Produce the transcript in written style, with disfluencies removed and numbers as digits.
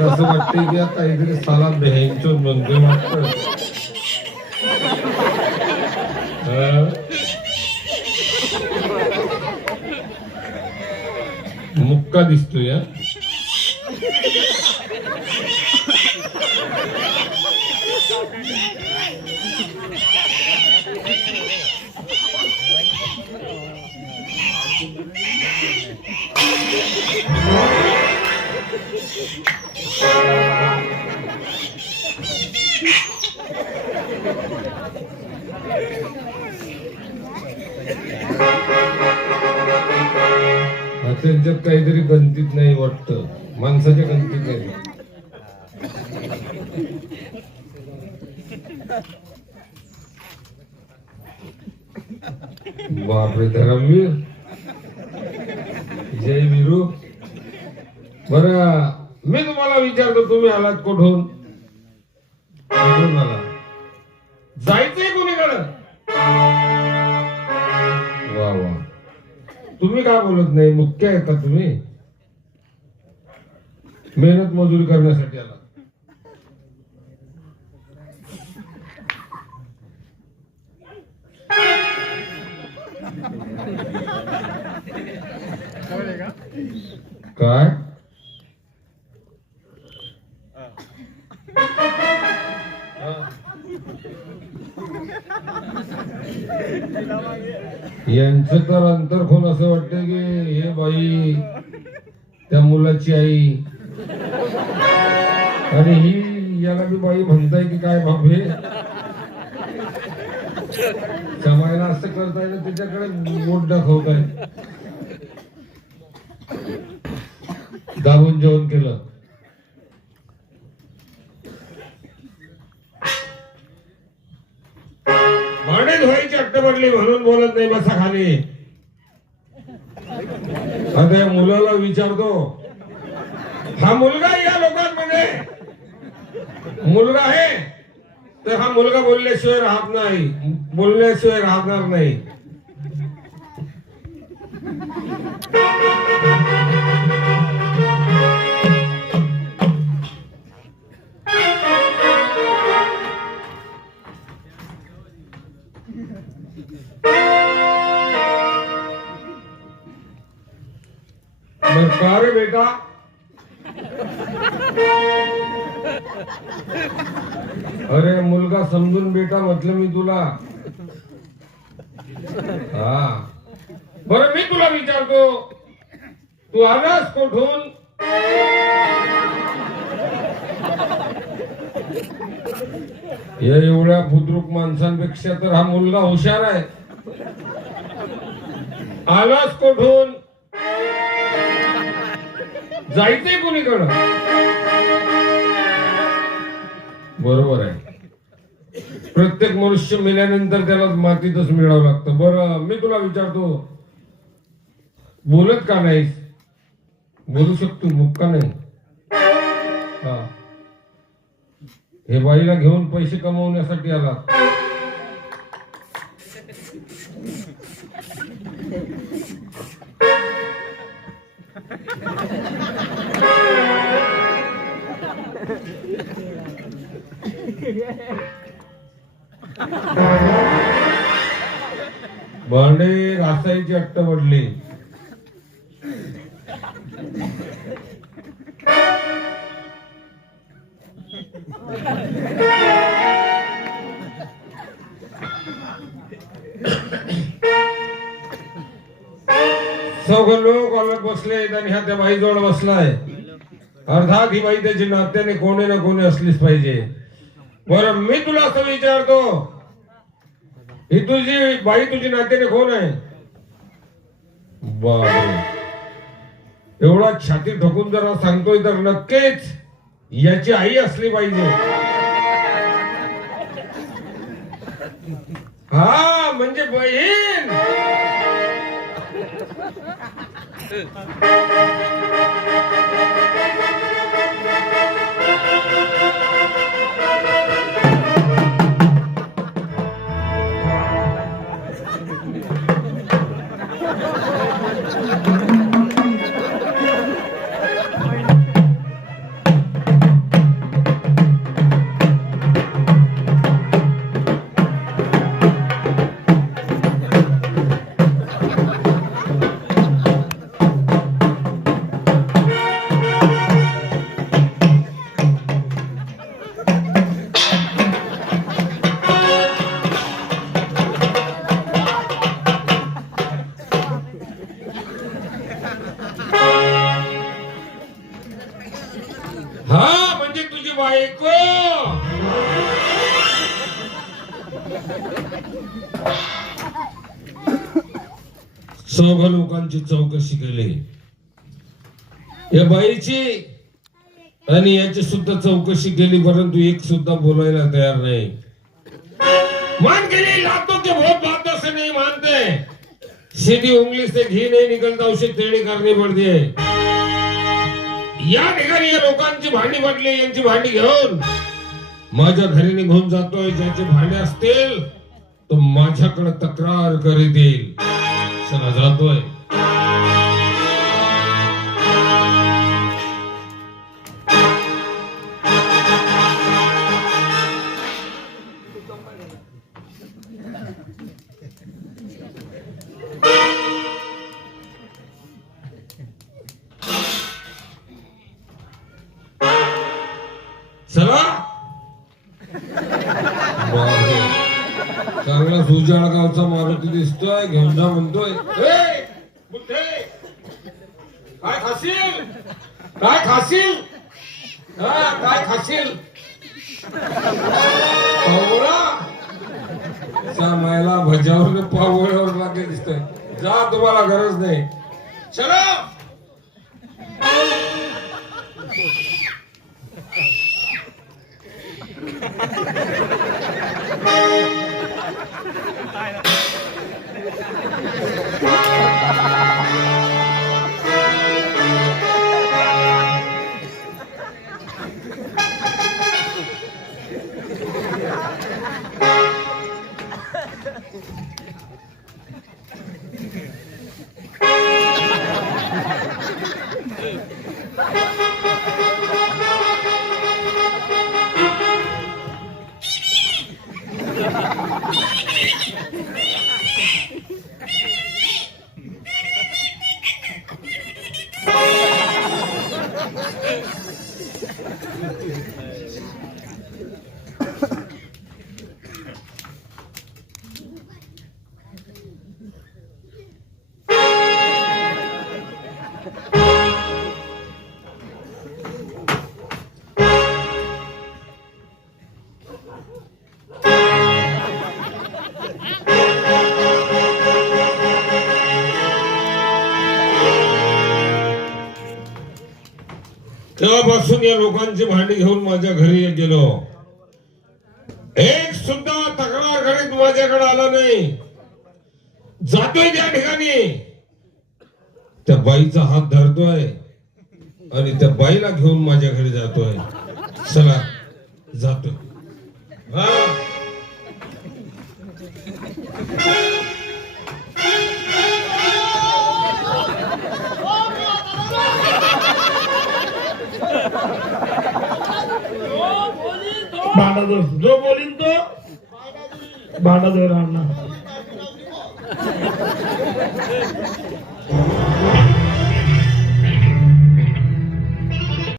असं वाटतंय की आता काहीतरी साला बहिणचो म्हणतोय वाटतं. मुक्का दिसतोय. त्यांच्यात काहीतरी गणतीत नाही वाटतं, माणसाच्या गणतीत नाही. बापरे धर्मवीर, जय वीरू. बरं मी तुम्हाला विचारतो, तुम्ही आलात कुठून? कुठून आला? जायचंय कोणीकडं? वा वा, तुम्ही का बोलत नाही? मुख्य आहे का तुम्ही? मेहनत मजुरी करण्यासाठी आला. काय यांचं तर अंतरखोन असं वाटतं की हे बाई त्या मुलाची आई आणि ही याला बी बाई म्हणताय की काय बापे. समायला असं करताय ना, त्याच्याकडे बोट दाखवताय. दाबून जेवण केलं. भांडे धुवायची अट्ट पडली म्हणून बोलत नाही. बसा खाली. आता या मुलाला विचारतो, हा मुलगा या लोकांमध्ये मुलगा आहे तर हा मुलगा बोलल्याशिवाय राहत नाही, बोलल्याशिवाय राहणार नाही. का रे बेटा? अरे मुलगा समजून बेटा म्हटलं मी तुला. हा बरं मी तुला विचारतो, तू आलास कुठून? या एवढ्या बुद्रुक माणसांपेक्षा तर हा मुलगा हुशार आहे. आलास कुठून? जायचंय कोणीकडं? बरोबर आहे, प्रत्येक मनुष्य मेल्यानंतर त्याला मातीतच मिळावं लागतं. बरं मी तुला विचारतो, बोलत का नाहीस? बोलू शकतो, मुक्का नाही. हा, हे बाईला घेऊन पैसे कमवण्यासाठी आला. भांडे घासायची अट्ट पडली. सगळे लोक अलग बसले आणि ह्या त्या बाई जवळ बसलाय. अर्थात ही बाई त्याची नात्याने कोणी ना कोणी असलीच पाहिजे. बरं मी तुला असं विचारतो, ही तुझी बाई तुझी नात्याने कोण आहे? बाबा एवढा छाती ठोकून जरा सांगतोय तर नक्कीच याची आई असली पाहिजे. हा म्हणजे बहीण. हा म्हणजे तुझी बायको. सगळ्या लोकांची चौकशी केली, या बाईची आणि याची सुद्धा चौकशी केली, परंतु एक सुद्धा बोलायला तयार नाही. मान के लिए लातों के बहुत बातों से नहीं मानते, सीधी उंगली से घी नहीं निकलता, उसे टेढ़ी करनी पड़ती है. या ठिकाणी या लोकांची भांडी पडली, यांची भांडी घेऊन माझ्या घरी निघून जातोय. ज्याचे भांडे असतील तो माझ्याकडे तक्रार करीत येईल. चला जातोय. चला चांगला सुजाण गावचा मारुती दिसतोय, घेऊन जा म्हणतोय. काय खाशील, काय खाशील, काय खाशील. मायला भज्यावर पावळ्यावर लागे दिसतोय. जा, तुम्हाला गरज नाही. चला. तेव्हापासून या लोकांची भांडी घेऊन माझ्या घरी गेलो. एक सुद्धा तक्रार करीत माझ्याकडे आला नाही. जातोय त्या ठिकाणी त्या बाईचा हात धरतोय आणि त्या बाईला घेऊन माझ्या घरी जातोय. चला जातोय. भांडा जो बोलीन तो भांडा दो राहणार.